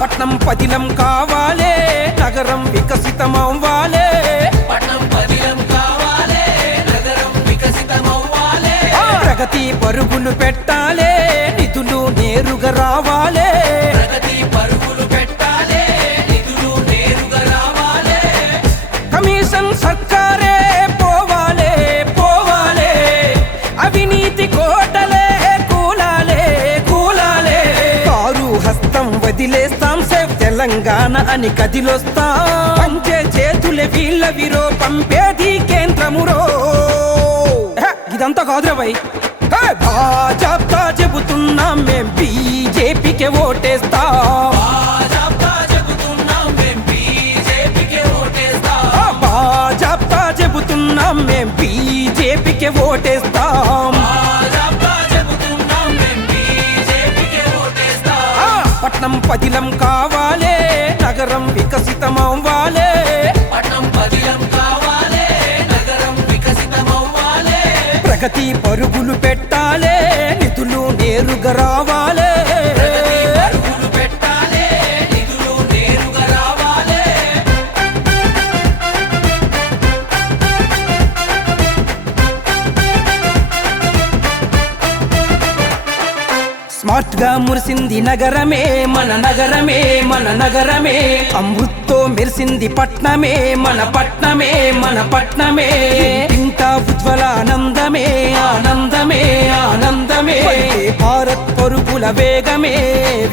పట్నం పదిలం కావాలే, నగరం వికసితమవ్వాలే. పట్నం పదిలం కావాలే, నగరం వికసితమవ్వాలే. ప్రగతి పరుగులు పెట్టాలే, నిధులు నేరుగా రావాలే. ప్రగతి పరుగులు పెట్టాలే, నిధులు నేరుగా రావాలే. కమిషన్ సర్కారే పోవాలే పోవాలే, అవినీతి కోటలే కూలాలే కూలాలే. కారు హస్తం వదిలేస్తాం, సేవ్ తెలంగాణ అని కదిలొస్తాం. పంచే చేతులే వీళ్ళ విరో, పంపేది కేంద్రమురో. ఇదంతా కాదురా భయ్, భాజపా చెబుతున్నాం మేం బీజేపీకే ఓటేస్తాం. భాజపా చెబుతున్నాం మేం బీజేపీకే ఓటేస్తాం. భాజపా చెబుతున్నాం మేం బీజేపీకే ఓటేస్తాం. భాజపా చెబుతున్నాం మేం బీజేపీకే ఓటేస్తాం. పట్నం పదిలం కావాలే, నగరం వికసితమవ్వాలే. పట్నం పదిలం కావాలే, నగరం వికసితమవ్వాలే. ప్రగతి పరుగులు పెట్టాలే, నిధులు నేరుగా రావాలే. ప్రగతి పరుగులు పెట్టాలే, నిధులు నేరుగా రావాలే. స్మార్ట్ గా మురిసింది నగరమే, మన నగరమే మన నగరమే. అమృత్తో మెరిసింది పట్నమే, మన పట్నమే మన పట్నమే. ఇంకా ఉజ్వల ఆనందమే ఆనందమే ఆనందమే. భారత్ పరుగుల వేగమే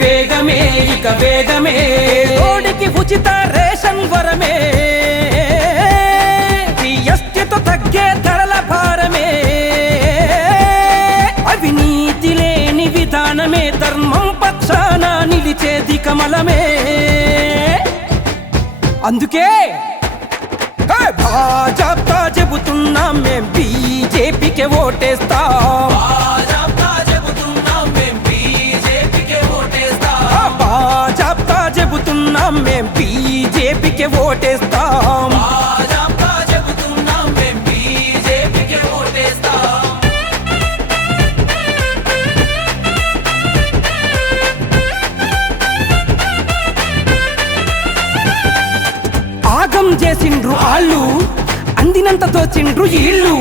వేగమే ఇక వేగమే. తోడికి ఉచిత రేషన్ వరమే, జీఎస్టీతో తగ్గే ధరల భారమే. అవినీతి లేని విధానమే, ధర్మం పక్షాన నిలిచేది కమలమే. అందుకే భాజపా చెబుతున్నాం మేం బీజేపీకే ఓటేస్తాం. భాజపా చెబుతున్నాం మేం బీజేపీకే ఓటేస్తాం. భాజపా చెబుతున్నాం మేం బీజేపీకే ఓటేస్తాం. భాజపా చెబుతున్నాం మేం బీజేపీకే ఓటేస్తాం. ఆగం చేసిండ్రు ఆళ్ళు, అందినంత దోచిండ్రు ఈళ్ళు.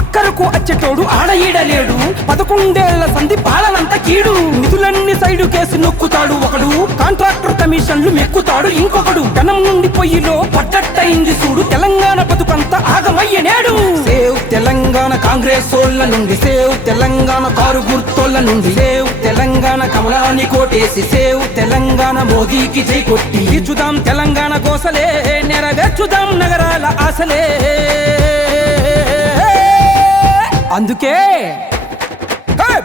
అక్కరకు అచ్చటోడు ఆడ ఈడలేడు, 11 సంధి పాలనంత కీడు. నిధులన్నీ సైడు కేసు నొక్కుతాడు ఒకడు, కాంట్రాక్టర్ కమిషన్లు మెక్కుతాడు ఇంకొకడు. జనం నుండి పొయ్యిలో పట్టట్టయింది చూడు, తెలంగాణ బతుకంతా ఆగమయ్యనేడు. సేవ్ తెలంగాణ కాంగ్రెస్ ఓళ్ళ నుండి, సేవ్ తెలంగాణ కారు గుర్తోళ్ళ నుండి, సేవ్ తెలంగాణ కమలాన్ని కోటేసి, సేవ్ తెలంగాణ మోదీకి జై కొట్టి. ఇచ్చుదాం తెలంగాణ గోసలే, నెరవేర్చుదాం నగరాల ఆశలే. అందుకే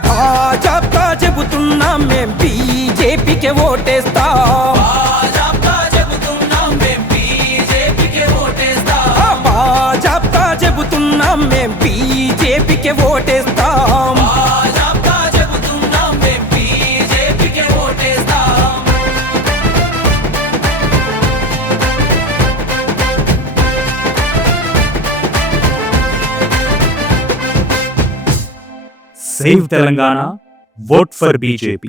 భాజపా చెబుతున్నాం మేం బీజేపీకే ఓటేస్తాం. భాజపా చెబుతున్నాం మేం బీజేపీకే ఓటేస్తాం. భాజపా చెబుతున్నాం మేం బీజేపీకే ఓటేస్తాం. భాజపా చెబుతున్నాం మేం బీజేపీకే ఓటేస్తాం. Save Telangana, vote for BJP.